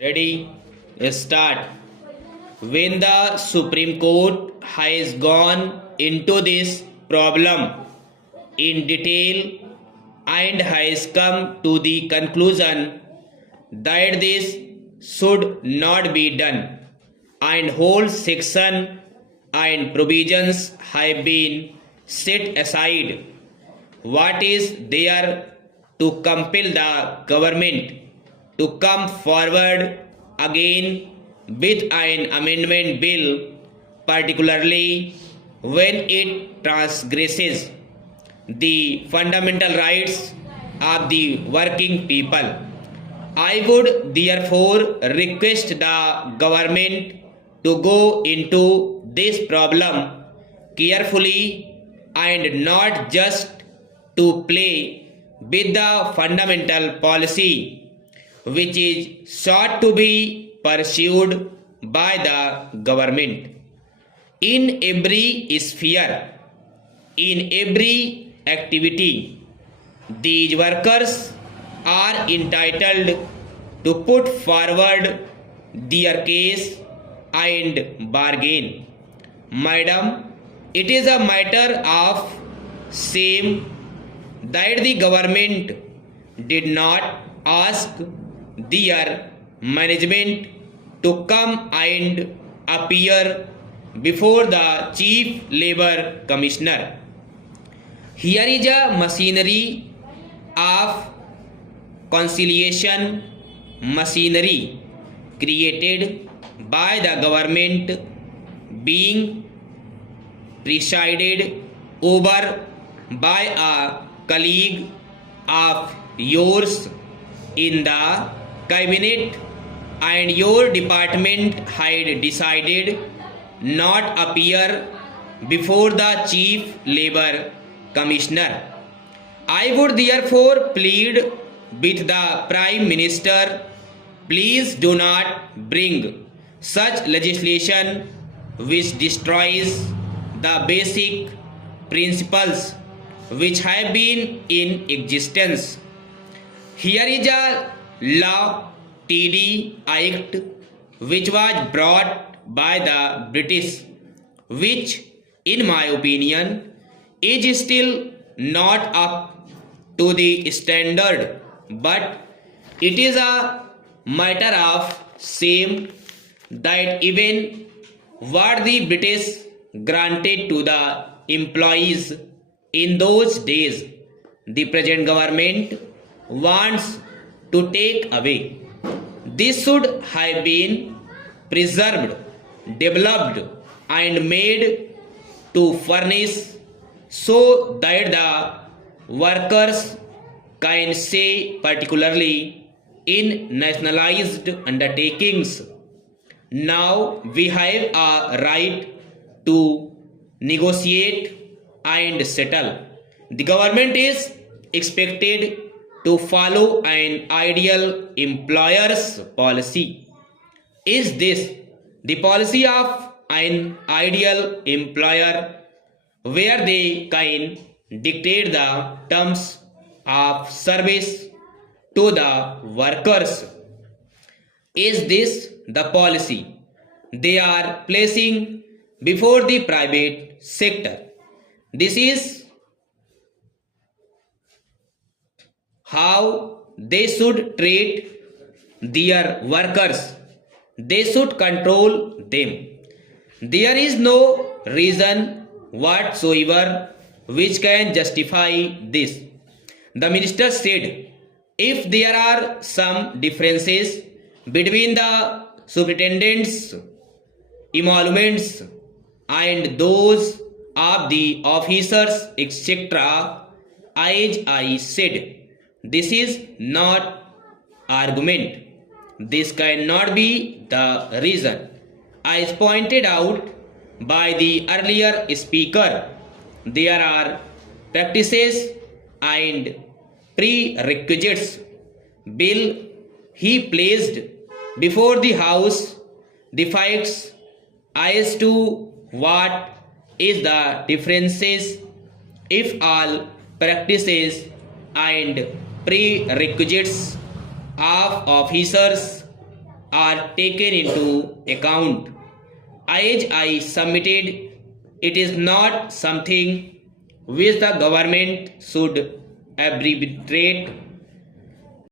Ready? Start. When the Supreme Court has gone into this problem in detail and has come to the conclusion that this should not be done, and whole section and provisions have been set aside, what is there to compel the government to come forward again with an amendment bill, particularly when it transgresses the fundamental rights of the working people? I would therefore request the government to go into this problem carefully and not just to play with the fundamental policy which is sought to be pursued by the government. In every sphere, in every activity, these workers are entitled to put forward their case and bargain. Madam, it is a matter of shame that the government did not ask their management to come and appear before the Chief Labour Commissioner. Here is a machinery of conciliation machinery created by the government being presided over by a colleague of yours in the cabinet, and your department had decided not appear before the Chief Labour Commissioner. I would therefore plead with the Prime Minister, please do not bring such legislation which destroys the basic principles which have been in existence. Here is a law TD Act which was brought by the British, which in my opinion is still not up to the standard, but it is a matter of shame that even what the British granted to the employees in those days, the present government wants to take away. This should have been preserved, developed and made to furnish so that the workers can say, particularly in nationalized undertakings, now we have a right to negotiate and settle. The government is expected to follow an ideal employer's policy. Is this the policy of an ideal employer where they can dictate the terms of service to the workers? Is this the policy they are placing before the private sector? This is how they should treat their workers. They should control them. There is no reason whatsoever which can justify this. The minister said, if there are some differences between the superintendent's emoluments and those of the officers, etc., as I said, this is not argument. This cannot be the reason. As pointed out by the earlier speaker, there are practices and prerequisites. Bill he placed before the House the facts as to what is the differences, if all practices and prerequisites of officers are taken into account. As I submitted, it is not something which the government should abbreviate